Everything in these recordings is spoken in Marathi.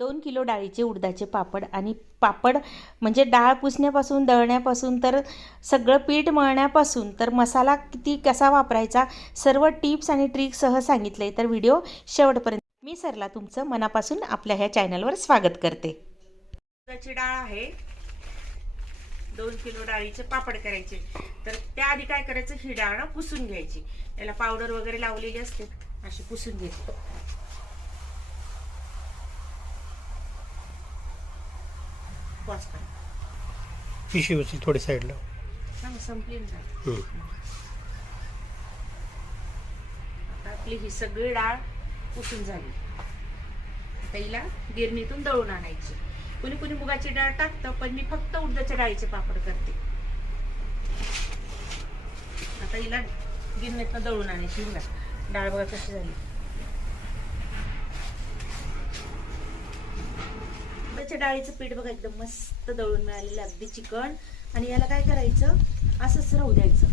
2 किलो डाळीचे उडदाचे पापड आणि पापड म्हणजे डाळ पुसण्यापासून दळण्यापासून तर सगळं पीठ मळण्यापासून तर मसाला किती कसा वापरायचा सर्व टिप्स आणि ट्रिक्ससह सांगितलं आहे. तर व्हिडिओ शेवटपर्यंत मी सरला तुमचं मनापासून आपल्या ह्या चॅनलवर स्वागत करते. उडदाची डाळ आहे, 2 किलो डाळीचे पापड करायचे. तर त्याआधी काय करायचं, ही डाळ पुसून घ्यायची. याला पावडर वगैरे लावलेली असते, अशी पुसून घ्यायची. पिशवी होती थोडी साईडला. संपली ना. आता आपली ही सगळी डाळ पुसून झाली. आता हिला गिरणीतून दळून आणायची. कुणी कुणी मुगाची डाळ टाकतं, पण मी फक्त उडदाच्या डाळीचे पापड करते. आता हिला गिरणीतून दळून आणायची. हिला डाळ बघा कशी झाली. उडदाच्या डाळीचं पीठ बघा एकदम मस्त दळून मिळालेलं, अगदी चिकन. आणि याला काय करायचं, असंच राहू द्यायचं,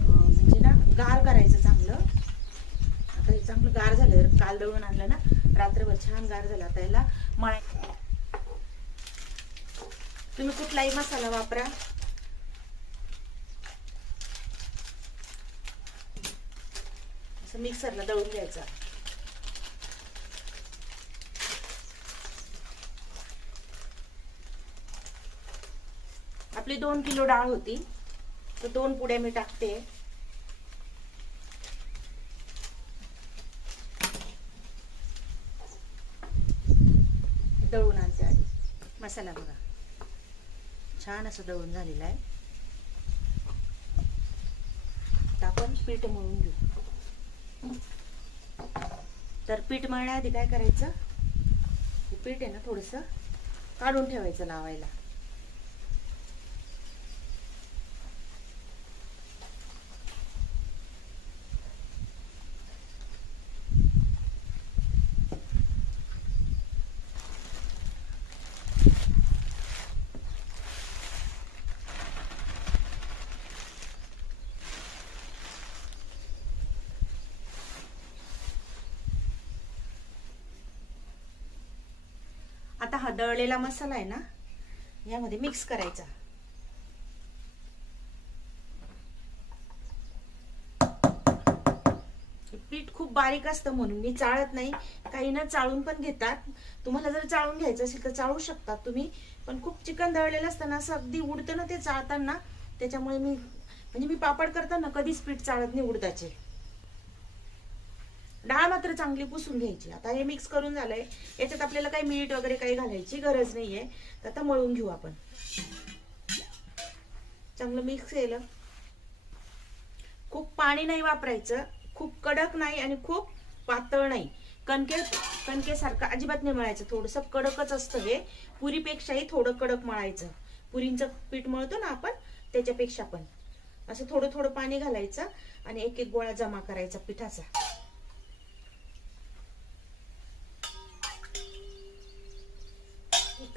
म्हणजे ना गार करायचं चांगलं. आता हे चांगलं गार झालं, काल दळून आणलं ना रात्रभर, छान गार झालं. आता याला मळायचं. तुम्ही कुठलाही मसाला वापरा. असं मिक्सरला दळून घ्यायचं. आपली 2 किलो डाळ होती, तर 2 पुड्या मी टाकते. दळून आणते आधी. मसाला बघा छान असं दळून झालेला आहे. आता आपण पीठ मळून घेऊ. तर पीठ मळण्याआधी काय करायचं, पीठ आहे ना थोडस काढून ठेवायचं लावायला. आता हा दळलेला मसाला आहे ना यामध्ये मिक्स करायचा. पीठ खूप बारीक असतं म्हणून मी चाळत नाही. काही ना चाळून पण घेतात. तुम्हाला जर चाळून घ्यायचं असेल तर चाळू शकतात तुम्ही, पण खूप चिकन दळलेलं असतं ना, असं अगदी उडतं ना ते चाळताना. त्याच्यामुळे मी पापड करताना कधीच पीठ चाळत नाही उडदाचे. डाळ मात्र चांगली पुसून घ्यायची. आता हे मिक्स करून झालंय, याच्यात आपल्याला काही मीठ वगैरे काही घालायची गरज नाहीये. तर आता मळून घेऊ आपण. चांगलं मिक्स केलं. खूप पाणी नाही वापरायचं, खूप कडक नाही आणि खूप पातळ नाही. कणकेसारखं अजिबात नाही मळायचं. थोडंसं कडकच असतं हे, पुरीपेक्षाही थोडं कडक मळायचं. पुरींचं पीठ मळतो ना आपण त्याच्यापेक्षा पण. असं थोडं थोडं पाणी घालायचं आणि एक एक गोळा जमा करायचा पिठाचा.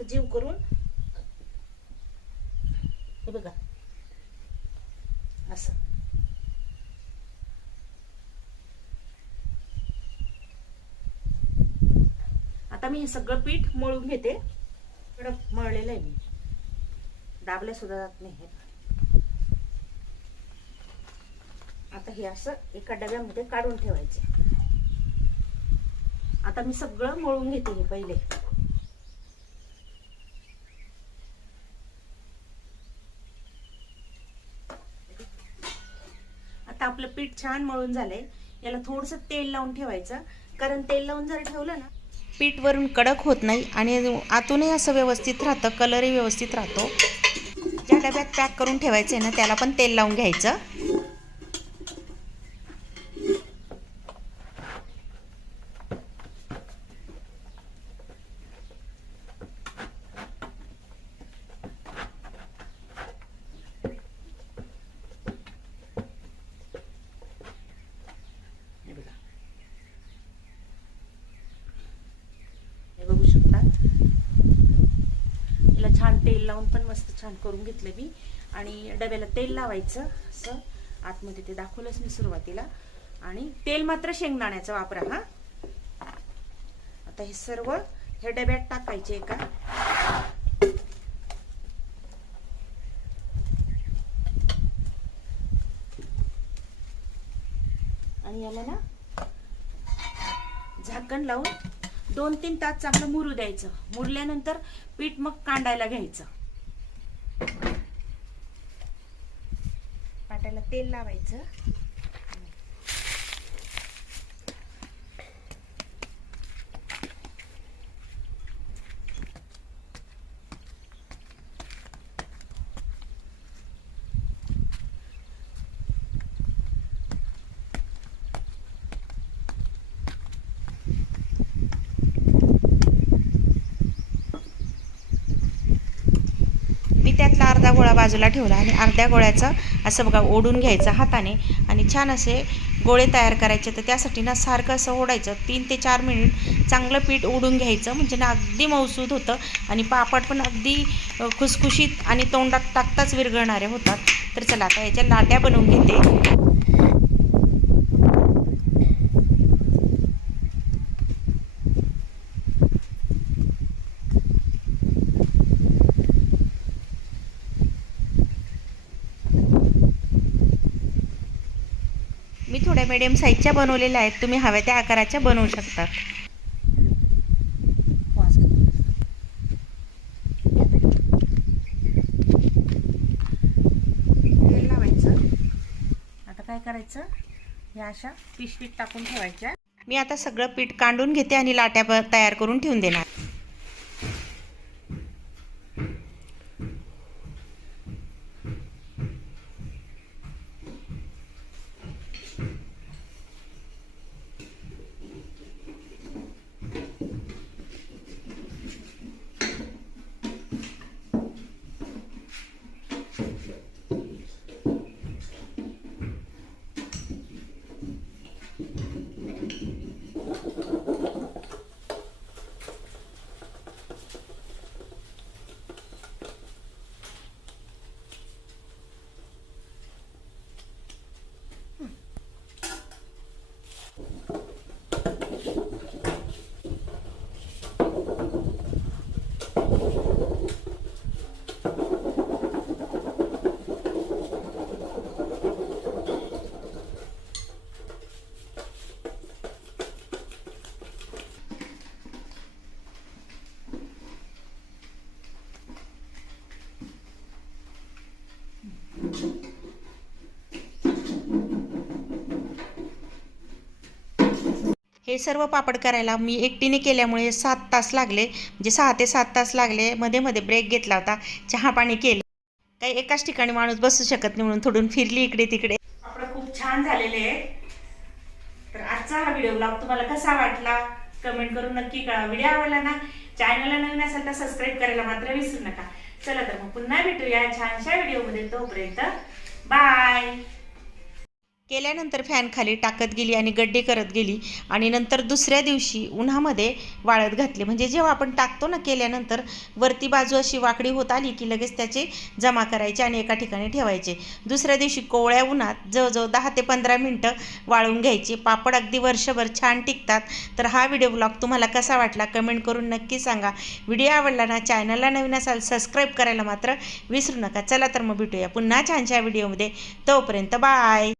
जीव करून हे बघा असं. आता मी हे सगळं पीठ मळून घेते. कडक मळलेलं आहे मी, दाबल्या सुद्धा जात नाही. आता हे असं एका डब्यामध्ये काढून ठेवायचे. आता मी सगळं मळून घेते हे पहिले. आपलं पीठ छान मळून झालंय. याला थोडंसं तेल लावून ठेवायचं, कारण तेल लावून जर ठेवलं ना पीठ वरून कडक होत नाही आणि आतूनही असं व्यवस्थित राहतं, कलरही व्यवस्थित राहतो. ज्या डब्यात पॅक करून ठेवायचं आहे ना त्याला पण तेल लावून घ्यायचं. बघू शकता याला छान तेल लावून पण मस्त छान करून घेतलं मी. आणि डब्याला तेल लावायचं असं आतमध्ये, ते दाखवलंच मी सुरुवातीला. आणि तेल मात्र शेंगदाण्याचं वापरा हा. आता हे सर्व हे डब्यात टाकायचे का. आणि याला ना झाकण लावून 2-3 तास चांगलं मुरू द्यायचं. मुरल्यानंतर पीठ मग कांडायला घ्यायचं. पाट्याला तेल लावायचं. मी त्यातला अर्धा गोळा बाजूला ठेवला आणि अर्ध्या गोळ्याचं असं बघा ओढून घ्यायचं हाताने आणि छान असे गोळे तयार करायचे. तर त्यासाठी ना सारखं असं ओढायचं. 3 ते 4 मिनिट चांगलं पीठ ओढून घ्यायचं, म्हणजे ना अगदी मऊसूद होतं आणि पापड पण अगदी खुसखुशीत आणि तोंडात टाकताच विरघळणारे होतात. तर चला आता याच्या लाट्या बनवून घेते. मी थोड्या मीडियम साईजच्या बनवलेल्या आहेत. तुम्ही हव्या त्या आकाराच्या बनवू शकता. तेल लावायचं. आता काय करायचं, या अशा पिशवीत टाकून ठेवायच्या. मी आता सगळं पीठ कांडून घेते आणि लाट्या तयार करून ठेवून देणार. हे सर्व पापड करायला मी एकटीने केल्यामुळे 7 तास लागले, म्हणजे 6 ते 7 तास लागले. मध्ये मध्ये ब्रेक घेतला होता, चहा पाणी केलं. काही एकाच ठिकाणी माणूस बसू शकत नाही म्हणून थोडून फिरली इकडे तिकडे. पापड खूप छान झालेले आहेत. तर आजचा हा व्हिडिओ ब्लॉग तुम्हाला कसा वाटला कमेंट करून नक्की कळवा. व्हिडिओ आवडला ना, चॅनलला नवीन असेल तर सबस्क्राईब करायला मात्र विसरू नका. चला तर मग पुन्हा भेटूया छानशा व्हिडिओमध्ये. तोपर्यंत बाय. केल्यानंतर फॅन खाली टाकत गेली आणि गड्डे करत गेली आणि नंतर दुसऱ्या दिवशी उन्हामध्ये वाळत घातले. म्हणजे जेव्हा आपण टाकतो ना केल्यानंतर वरती बाजू अशी वाकडी होत आली की लगेच त्याचे जमा करायचे आणि एका ठिकाणी ठेवायचे. दुसऱ्या दिवशी कोवळ्या उन्हात जवळजवळ 10 ते 15 मिनटं वाळून घ्यायचे. पापड अगदी वर्षभर छान टिकतात. तर हा व्हिडिओ ब्लॉग तुम्हाला कसा वाटला कमेंट करून नक्की सांगा. व्हिडिओ आवडला ना, चॅनलला नवीन असाल सबस्क्राईब करायला मात्र विसरू नका. चला तर मग भेटूया पुन्हा छानशा व्हिडिओमध्ये. तोपर्यंत बाय.